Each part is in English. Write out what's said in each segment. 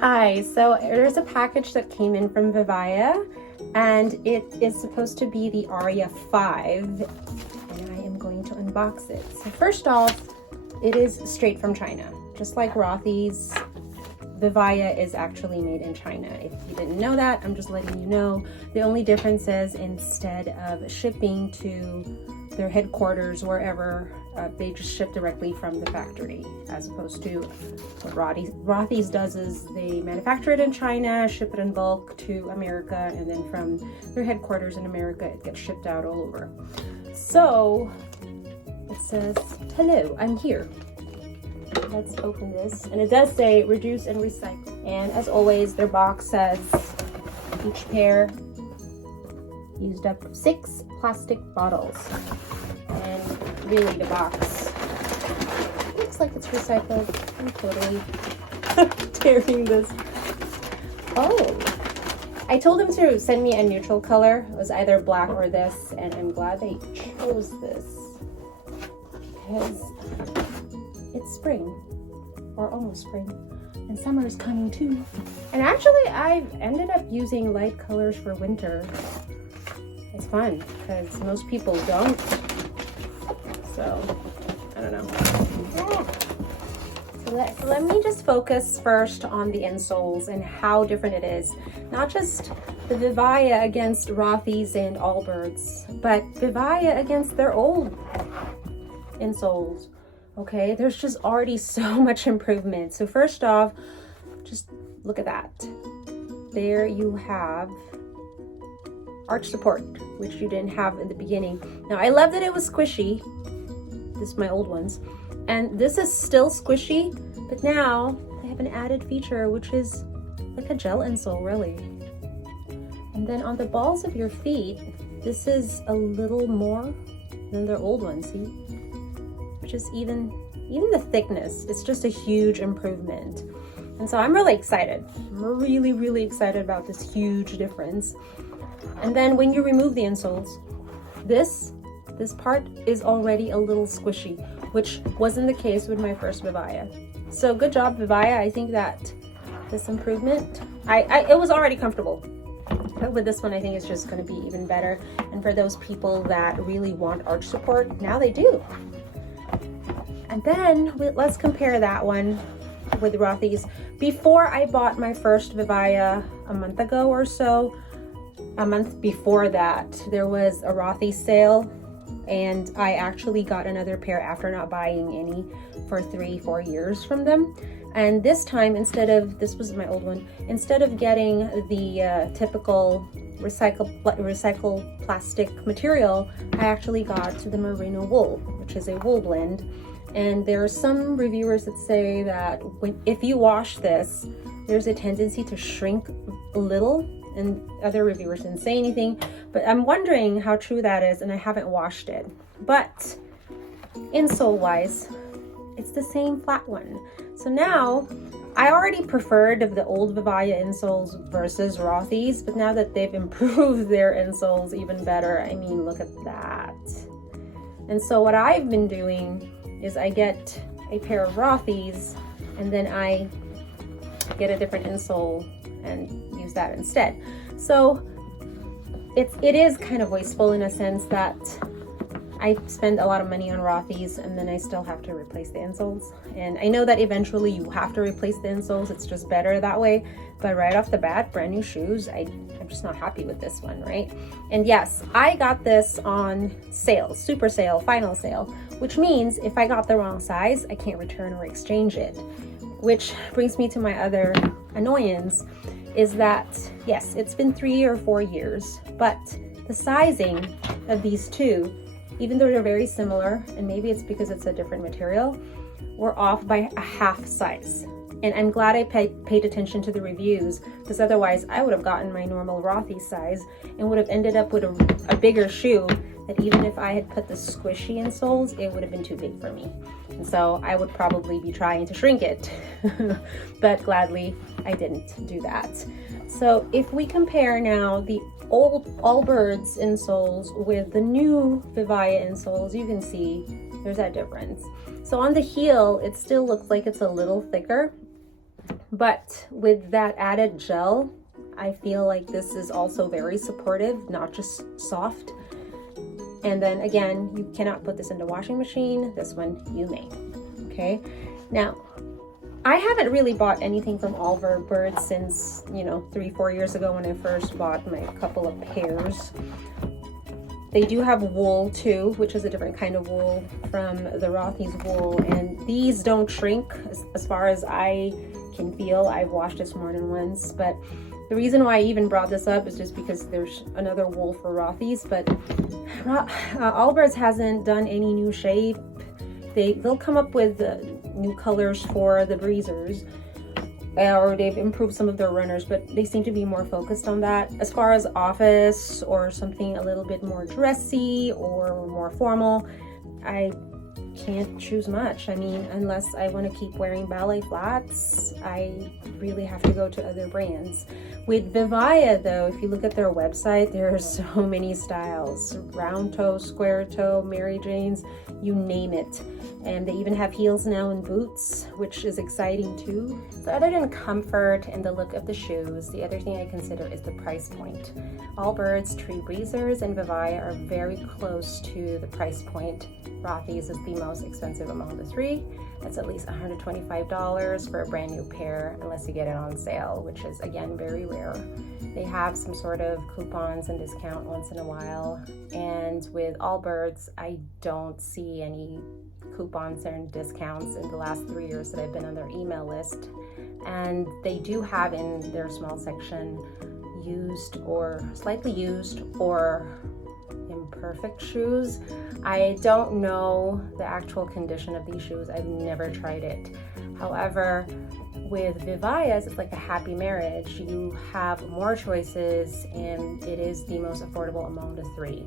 Hi, so there's a package that came in from Vivaia, and it is supposed to be the Aria 5, and I am going to unbox it. So first off, it is straight from China. Just like Rothy's, Vivaia is actually made in China. If you didn't know that, I'm just letting you know. The only difference is instead of shipping to their headquarters, wherever, they just ship directly from the factory, as opposed to what Rothy's does is they manufacture it in China, ship it in bulk to America, and then from their headquarters in America, it gets shipped out all over. So it says, "Hello, I'm here." Let's open this, and it does say reduce and recycle. And as always, their box says each pair used up 6 plastic bottles. And really, the box looks like it's recycled. I'm totally tearing this. Oh, I told them to send me a neutral color. It was either black or this, and I'm glad they chose this because it's spring, or almost spring, and summer is coming too. And actually, I've ended up using light colors for winter. It's fun because most people don't. So, I don't know. So let me just focus first on the insoles and how different it is. Not just the Vivaia against Rothy's and Allbirds, but Vivaia against their old insoles. Okay, there's just already so much improvement. So first off, just look at that. There you have arch support, which you didn't have in the beginning. Now, I love that it was squishy. This is my old ones. And this is still squishy, but now they have an added feature, which is like a gel insole, really. And then on the balls of your feet, this is a little more than their old ones, see? Which is even the thickness, it's just a huge improvement. And so I'm really excited. I'm really, really excited about this huge difference. And then when you remove the insoles, this part is already a little squishy, which wasn't the case with my first Vivaia. So good job, Vivaia. I think that this improvement, it was already comfortable, but with this one, I think it's just going to be even better. And for those people that really want arch support, now they do. And then let's compare that one with Rothy's. Before I bought my first Vivaia a month ago or so, a month before that, there was a Rothy sale, and I actually got another pair after not buying any for 3-4 years from them. And this time, this was my old one, instead of getting the typical recycled plastic material, I actually got the merino wool, which is a wool blend. And there are some reviewers that say that if you wash this, there's a tendency to shrink a little, and other reviewers didn't say anything, but I'm wondering how true that is, and I haven't washed it. But insole wise, it's the same flat one. So now, I already preferred the old Vivaia insoles versus Rothy's, but now that they've improved their insoles even better, I mean, look at that. And so what I've been doing is I get a pair of Rothy's, and then I get a different insole and use that instead. So it is kind of wasteful in a sense that I spend a lot of money on Rothy's, and then I still have to replace the insoles. And I know that eventually you have to replace the insoles, it's just better that way. But right off the bat, brand new shoes, I'm just not happy with this one, right? And yes, I got this on sale, super sale, final sale, which means if I got the wrong size, I can't return or exchange it. Which brings me to my other annoyance, is that yes, it's been 3 or 4 years, but the sizing of these two, even though they're very similar, and maybe it's because it's a different material, we're off by a half size. And I'm glad I paid attention to the reviews, because otherwise I would have gotten my normal Rothy size and would have ended up with a bigger shoe that even if I had put the squishy insoles, it would have been too big for me. And so I would probably be trying to shrink it, but gladly I didn't do that. So if we compare now the old Allbirds insoles with the new Vivaia insoles, you can see there's that difference. So on the heel, it still looks like it's a little thicker, But with that added gel, I feel like this is also very supportive, not just soft. And then again, you cannot put this in the washing machine. This one you may. Okay. Now, I haven't really bought anything from Allbirds since, you know, 3-4 years ago when I first bought my couple of pairs. They do have wool too, which is a different kind of wool from the Rothy's wool, and these don't shrink as far as I can feel. I've washed this more than once, but the reason why I even brought this up is just because there's another wool for Rothy's, but Allbirds hasn't done any new shape. They'll come up with new colors for the breezers, or they've improved some of their runners, but they seem to be more focused on that. As far as office or something a little bit more dressy or more formal, I can't choose much. I mean, unless I want to keep wearing ballet flats, I really have to go to other brands. With Vivaia though, if you look at their website, there are so many styles: round toe, square toe, Mary Jane's, you name it. And they even have heels now and boots, which is exciting too. So other than comfort and the look of the shoes, the other thing I consider is the price point. Allbirds, Tree Breezers, and Vivaia are very close to the price point. Rothy's is the most expensive among the three. It's at least $125 for a brand new pair, unless you get it on sale, which is again very rare. They have some sort of coupons and discount once in a while. And with Allbirds, I don't see any coupons and discounts in the last 3 years that I've been on their email list. And they do have in their small section used or slightly used or imperfect shoes. I don't know the actual condition of these shoes. I've never tried it. However, with Vivaia's, it's like a happy marriage. You have more choices and it is the most affordable among the three.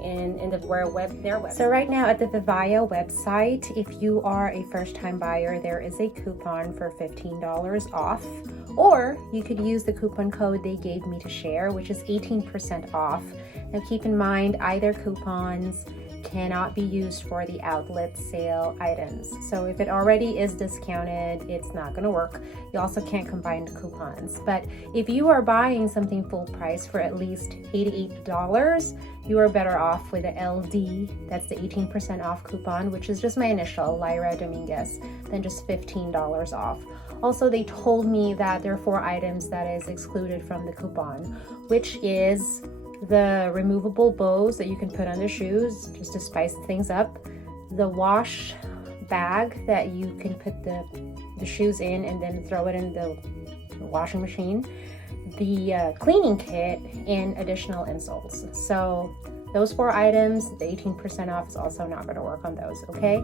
In their website. So right now at the Vivaia website, if you are a first-time buyer, there is a coupon for $15 off, or you could use the coupon code they gave me to share, which is 18% off. Now keep in mind, either coupons cannot be used for the outlet sale items. So if it already is discounted, it's not going to work. You also can't combine the coupons. But if you are buying something full price for at least $88, you are better off with the LD, that's the 18% off coupon, which is just my initial, Lyra Dominguez, than just $15 off. Also, they told me that there are 4 items that is excluded from the coupon, which is the removable bows that you can put on the shoes just to spice things up, the wash bag that you can put the shoes in and then throw it in the washing machine, the cleaning kit, and additional insoles. So those 4 items, the 18% off is also not going to work on those, okay?